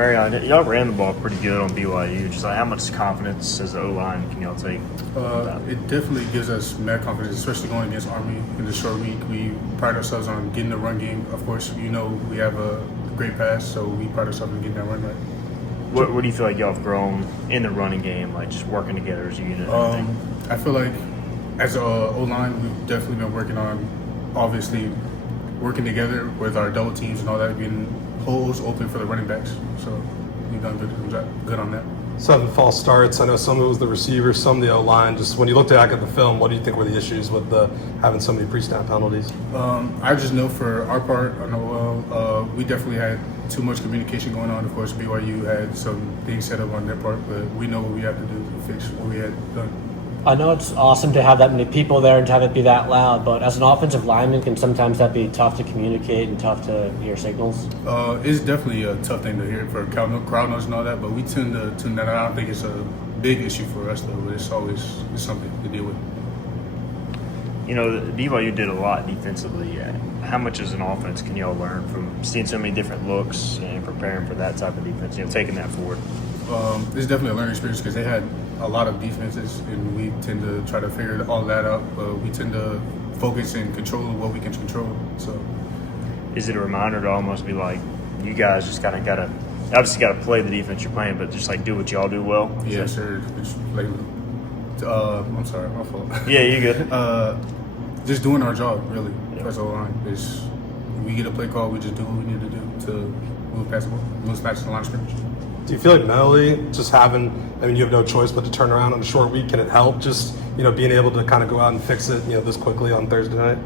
Jimarion, y'all ran the ball pretty good on BYU. Just like how much confidence as the O-line can y'all take? It definitely gives us mad confidence, especially going against Army in the short week. We pride ourselves on getting the run game. Of course, we have a great pass, so we pride ourselves on getting that run right. What do you feel like y'all have grown in the running game, like just working together as a unit? I feel like as a O-line, we've definitely been working on, obviously, working together with our double teams and all that, getting holes open for the running backs. So we've done good on that. 7 false starts. I know some of it was the receivers, some of the O-line. Just when you look back at the film, what do you think were the issues with having so many pre-snap penalties? I just know for our part, I know we definitely had too much communication going on. Of course, BYU had some things set up on their part, but we know what we have to do to fix what we had done. I know it's awesome to have that many people there and to have it be that loud, but as an offensive lineman, can sometimes that be tough to communicate and tough to hear signals? It's definitely a tough thing to hear for crowd noise and all that, but we tend to tune that out. I don't think it's a big issue for us, though, but it's something to deal with. You know, BYU did a lot defensively. How much as an offense can y'all learn from seeing so many different looks and preparing for that type of defense, taking that forward? It's definitely a learning experience because they had a lot of defenses, and we tend to try to figure all that out. We tend to focus and control what we can control. So, is it a reminder to almost be like, you guys just kind of got to play the defense you're playing, but just like do what y'all do well? Yeah, sir. It's like, I'm sorry, my fault. Yeah, you good. Just doing our job, really. That's all line. We get a play call, we just do what we need to do to move past the line of scrimmage. Do you feel like mentally, just you have no choice but to turn around on a short week? Can it help just, being able to kind of go out and fix it, this quickly on Thursday night?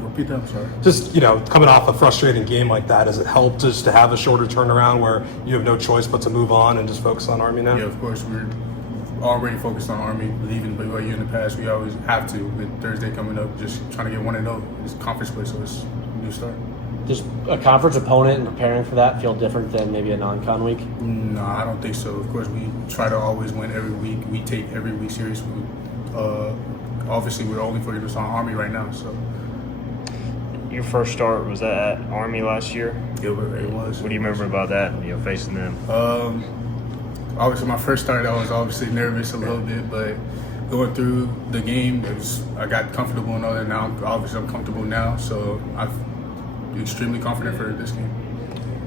Repeat that, I'm sorry. Just, coming off a frustrating game like that, does it help just to have a shorter turnaround where you have no choice but to move on and just focus on Army now? Yeah, of course. We're already focused on Army. Leaving BYU in the past, we always have to. With Thursday coming up, just trying to get 1-0. It's conference play, so it's a new start. Does a conference opponent and preparing for that feel different than maybe a non-con week? No, I don't think so. Of course, we try to always win every week. We take every week seriously. Obviously, we're only focused on Army right now. So, your first start was at Army last year? Yeah, it was. What do you remember about that? Facing them. Obviously, my first start, I was obviously nervous a little bit, but going through the game, I got comfortable and all that. Now, obviously, I'm comfortable now, so I'm extremely confident for this game.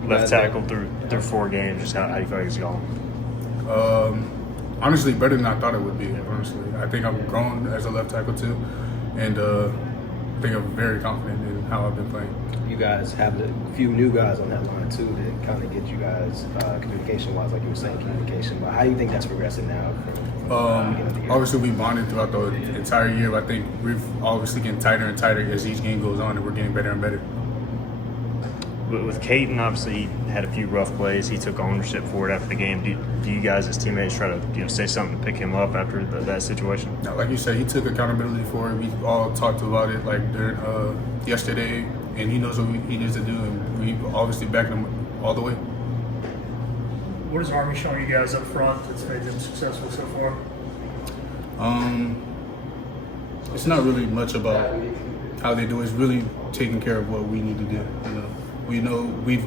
Left tackle through 4 games. Just how do you feel like it's going? Honestly, better than I thought it would be. Honestly, I think I'm grown as a left tackle too, and I think I'm very confident in how I've been playing. You guys have a few new guys on that line too that kind of get you guys communication-wise, like you were saying, communication. But how do you think that's progressing now? Obviously, we bonded throughout the entire year. But I think we've obviously getting tighter and tighter as each game goes on, and we're getting better and better. But with Caden, obviously, he had a few rough plays. He took ownership for it after the game. Do you guys as teammates try to say something to pick him up after that situation? Now, like you said, he took accountability for it. We all talked about it like during yesterday, and he knows what he needs to do, and we obviously backed him all the way. What is Army showing you guys up front that's made them successful so far? It's not really much about how they do it. It's really taking care of what we need to do. We've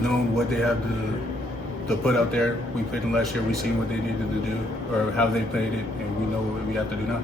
known what they have to put out there. We played them last year. We've seen what they needed to do or how they played it, and we know what we have to do now.